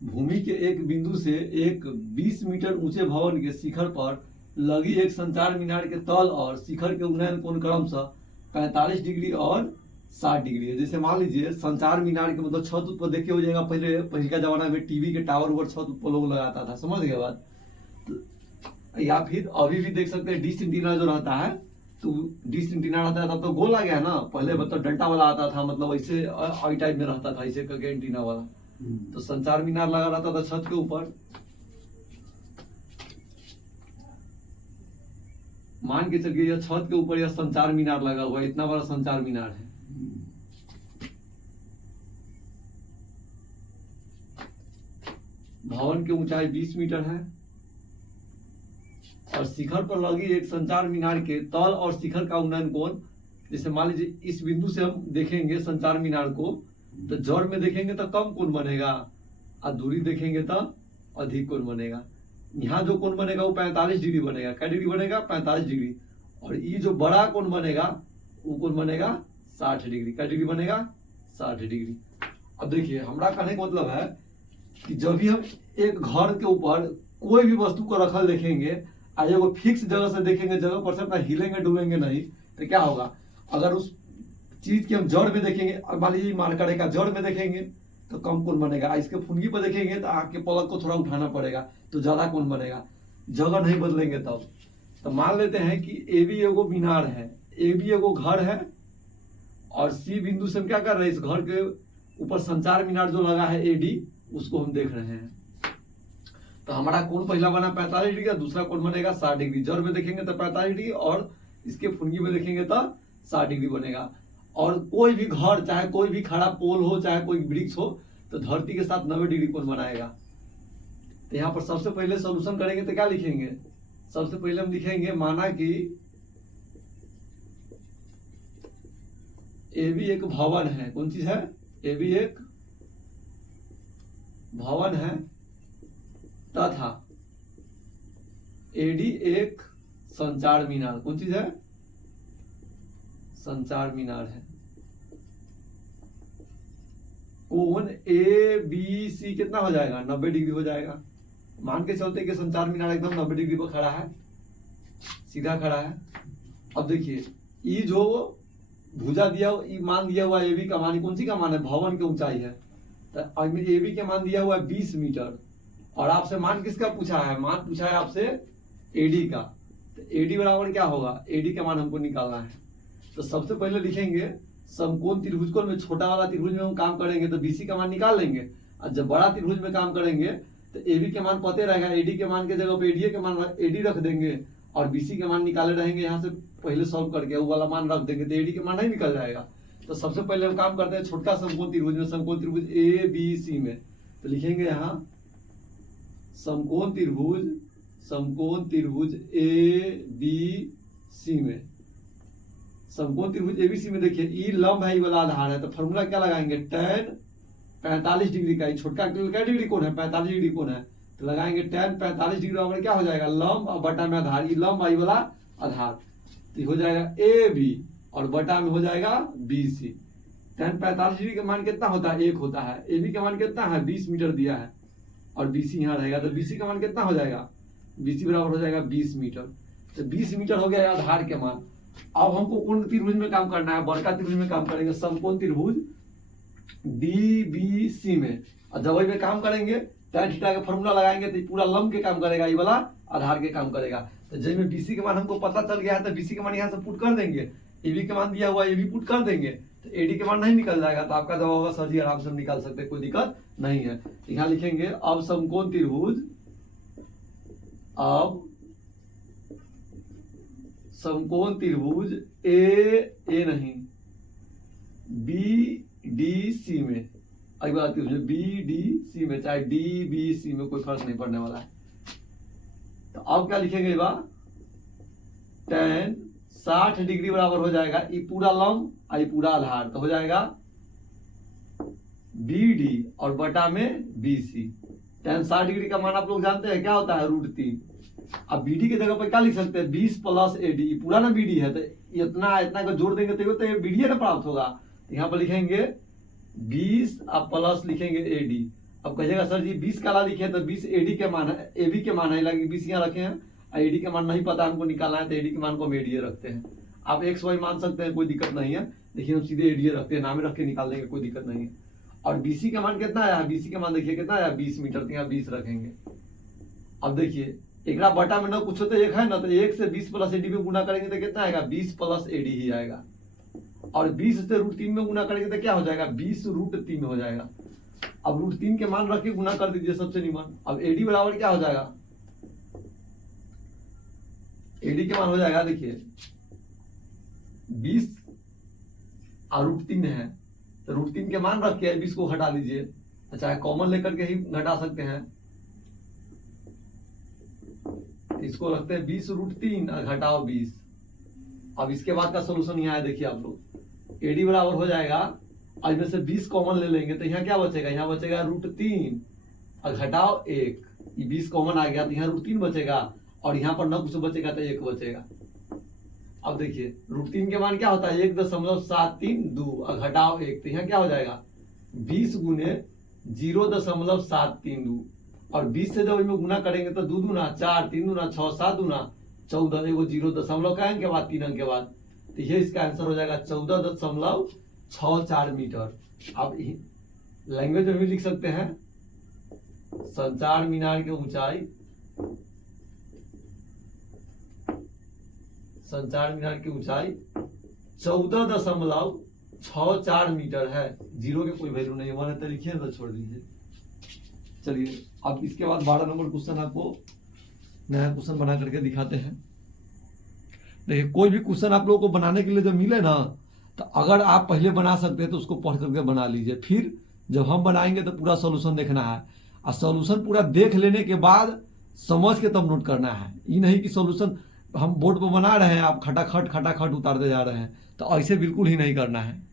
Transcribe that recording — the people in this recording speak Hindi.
भूमि के एक बिंदु से एक 20 मीटर ऊंचे भवन के शिखर पर लगी एक संचार मीनार के तल और शिखर के उन्नयन कोण क्रमशः 45 डिग्री और 60 डिग्री है। जैसे मान लीजिए संचार मीनार के मतलब छत ऊपर देखिए हो जाएगा, पहले का जमाना में टीवी के टावर ऊपर छत ऊपर लोग लगाता था, समझ गए बात। तो या फिर अभी भी देख सकते हैं डिश एंटीना जो रहता है, तो डिश एंटीना रहता है तब तो गोल आ गया ना, पहले मतलब डंटा वाला आता था, मतलब ऐसे आई टाइप में रहता था ऐसे करके एंटीना वाला। तो संचार मीनार लगा रहता था छत के ऊपर। मान के चलिए यह छत के ऊपर यह संचार मीनार लगा हुआ है, इतना बड़ा संचार मीनार है। भवन की ऊंचाई 20 मीटर है और शिखर पर लगी एक संचार मीनार के तल और शिखर का उन्नयन कोण, जैसे मान लीजिए इस बिंदु से हम देखेंगे संचार मीनार को, तो जड़ में देखेंगे तो कम कोण बनेगा और दूरी देखेंगे तो अधिक कोण बनेगा। यहाँ जो कोण बनेगा वो 45 डिग्री बनेगा। क्या डिग्री बनेगा? 45 डिग्री। और ये जो बड़ा कोण बनेगा वो कोण बनेगा 60 डिग्री। क्या डिग्री बनेगा? 60 डिग्री। अब देखिए हमारा कहने का मतलब है कि जब भी हम एक घर के ऊपर कोई भी वस्तु को रखल देखेंगे और एगो फिक्स जगह से देखेंगे, जगह पर से अपना हिलेंगे डुलेंगे नहीं, तो क्या होगा? अगर उस चीज की हम जड़ में देखेंगे, मान लीजिए मार्कर का जड़ में देखेंगे तो कम कोण बनेगा, इसके फुनगी पर देखेंगे तो आग के पलक को थोड़ा उठाना पड़ेगा तो ज्यादा कोण बनेगा, जगह नहीं बदलेंगे तब। तो मान लेते हैं कि ए भी एगो मीनार है, ए भी एगो घर है और सी बिंदु से हम क्या कर रहे हैं, इस घर के ऊपर संचार मीनार जो लगा है एडी, उसको हम देख रहे हैं। तो हमारा कोण पहला बना 45 डिग्री, दूसरा कोण बनेगा 60 डिग्री। जड़ में देखेंगे तो 45 डिग्री और इसके फुनगी में देखेंगे तो 60 डिग्री बनेगा। और कोई भी घर, चाहे कोई भी खड़ा पोल हो, चाहे कोई वृक्ष हो, तो धरती के साथ 90 डिग्री कोण बनाएगा। तो यहाँ पर सबसे पहले सॉल्यूशन करेंगे तो क्या लिखेंगे? सबसे पहले हम लिखेंगे माना कि ए भी एक भवन है। कौन चीज है? ए भी एक भवन है तथा एडी एक संचार मीनार। कौन चीज है? संचार मीनार है। कोण ए बी सी कितना हो जाएगा? 90 डिग्री हो जाएगा। मान के चलते कि संचार मीनार एकदम 90 डिग्री पर खड़ा है, सीधा खड़ा है। अब देखिए ये जो भुजा दिया, ये मान दिया हुआ ए बी का मान, कौन सी का मान है? भवन की ऊंचाई है। तो ए बी के मान दिया हुआ है 20 मीटर और आपसे मान किसका पूछा है? मान पूछा है आपसे एडी का। तो एडी बराबर क्या होगा? एडी का मान हमको निकालना है। तो सबसे पहले लिखेंगे समकोण त्रिभुज कोण में, छोटा वाला त्रिभुज में हम काम करेंगे तो बीसी का मान निकाल लेंगे, और जब बड़ा त्रिभुज में काम करेंगे तो एबी के मान पते रहेगा, एडी के मान के जगह पे एडीए के मान एडी रख देंगे और बीसी के मान निकाले रहेंगे। यहाँ से पहले सॉल्व करके वो वाला मान रख देंगे तो एडी के मान नहीं निकल जाएगा। तो सबसे पहले हम काम करते हैं छोटका समकोण त्रिभुज में, समकोण त्रिभुज ए बी सी में। तो लिखेंगे यहाँ समकोण त्रिभुज ए बी सी में। समकोण त्रिभुज एबीसी में देखिए ई लंब है, ई वाला आधार है, तो फॉर्मूला क्या लगाएंगे? tan 45 डिग्री का, छोटका क्या डिग्री कोण है? 45 डिग्री कोण है, तो लगाएंगे tan 45 डिग्री बराबर क्या हो जाएगा? लंब और बटा में आधार, ई लंब आई वाला आधार, तो हो जाएगा ए बी और बटा में हो जाएगा बी सी। tan 45 डिग्री का मान कितना होता है? 1 होता है। ए बी का मान कितना है? 20 मीटर दिया है और बीसी यहाँ रहेगा, तो बीसी का मान कितना हो जाएगा? बीसी बराबर हो जाएगा 20 मीटर। तो 20 मीटर हो गया आधार के मान। अब हमको कौन त्रिभुज में काम करना है? बड़का त्रिभुज में काम करेंगे, समकोण त्रिभुज डी बी सी में। और जब में काम करेंगे tan थीटा का फॉर्मूला लगाएंगे तो पूरा लंब के काम करेगा, ये वाला आधार के काम करेगा। तो जब में बीसी के मान हमको पता चल गया है तो बीसी के मान यहाँ से पुट कर देंगे, एबी के मान दिया हुआ ए भी पुट कर देंगे, तो एडी के मान नहीं निकल जाएगा। तो आपका जवाब होगा सर जी आराम से हम निकाल सकते हैं, कोई दिक्कत नहीं है। यहाँ लिखेंगे अब समकोण त्रिभुज, अब समकोण त्रिभुज ए नहीं बी डी सी में, अगली बात बी डी सी में, चाहे डी बी सी में कोई फर्क नहीं पड़ने वाला है। तो अब क्या लिखेंगे बा? tan 60 डिग्री बराबर हो जाएगा ये पूरा लंब और ये पूरा आधार, तो हो जाएगा बी डी और बटा में बी सी। tan 60 डिग्री का मान आप लोग जानते हैं क्या होता है? √3। अब बीडी की जगह पर क्या लिख सकते हैं? 20 प्लस एडी, पूरा ना बीडी है तो इतना इतना को जोड़ देंगे तो ये बीडी ना प्राप्त होगा। तो यहाँ पर लिखेंगे 20 और प्लस लिखेंगे एडी अब कहिएगा सर जी 20 काला लिखे हैं तो 20 एडी के मान है, एबी के मान है, लगे 20 यहाँ रखे हैं और एडी के मान नहीं पता हमको निकालना है तो एडी के मान को हम एडीए रखते हैं। आप एक्स वाई मान सकते हैं, कोई दिक्कत नहीं है, देखिए हम सीधे एडीए रखते हैं, नाम रख के निकाल देंगे, कोई दिक्कत नहीं है। और बीसी का मान कितना आया, बीसी का मान देखिए कितना आया 20 मीटर, तो यहाँ 20 रखेंगे। अब देखिए एक बटा में ना कुछ होता एक है ना, तो 1 से 20 प्लस एडी में गुना करेंगे तो कितना आएगा 20 प्लस एडी ही आएगा। और 20 से √3 में गुना करेंगे तो क्या हो जाएगा 20 √3 हो जाएगा। अब √3 के मान रख के गुना कर दीजिए सबसे निमन। अब एडी बराबर क्या हो जाएगा, एडी के मान हो जाएगा देखिए 20 और √3 है तो √3 के मान रख के 20 को हटा दीजिए, अच्छा कॉमन लेकर के ही घटा सकते हैं, इसको रखते हैं 20 √3 और घटाओ 20। अब इसके बाद का सोल्यूशन यहाँ है, देखिए आप लोग एडी बराबर हो जाएगा, और इसमें से 20 कॉमन ले लेंगे तो यहाँ क्या बचेगा, यहाँ बचेगा √3 और घटाओ 1, ये 20 कॉमन आ गया तो यहाँ √3 बचेगा और यहाँ पर न कुछ बचेगा तो 1 बचेगा। अब देखिए √3 के मान क्या होता है 1.732 और घटाओ 1, तो यहाँ क्या हो जाएगा 20 गुने 0.732 और 20 से जब इसमें गुना करेंगे तो 2 दूना 4, 3 दूना 6, 7 दूना 14, एगो 0 दशमलव का अंक के बाद 3 अंक के बाद, तो ये इसका आंसर हो जाएगा 14.64 मीटर। अब लैंग्वेज में भी लिख सकते हैं, संचार मीनार की ऊंचाई, संचार मीनार की ऊंचाई 14.64 मीटर है, 0 के कोई वैल्यू नहीं है, तो लिखिए तो छोड़ दीजिए। चलिए अब इसके बाद 12 नंबर क्वेश्चन आपको नया क्वेश्चन बना करके दिखाते हैं। देखिए कोई भी क्वेश्चन आप लोगों को बनाने के लिए जब मिले ना, तो अगर आप पहले बना सकते हैं तो उसको पढ़ करके बना लीजिए, फिर जब हम बनाएंगे तो पूरा सोल्यूशन देखना है, और सोल्यूशन पूरा देख लेने के बाद समझ के तब नोट करना है। ये नहीं कि सोल्यूशन हम बोर्ड पर बना रहे हैं आप खटाखट खटाखट उतारते जा रहे हैं, तो ऐसे बिल्कुल ही नहीं करना है।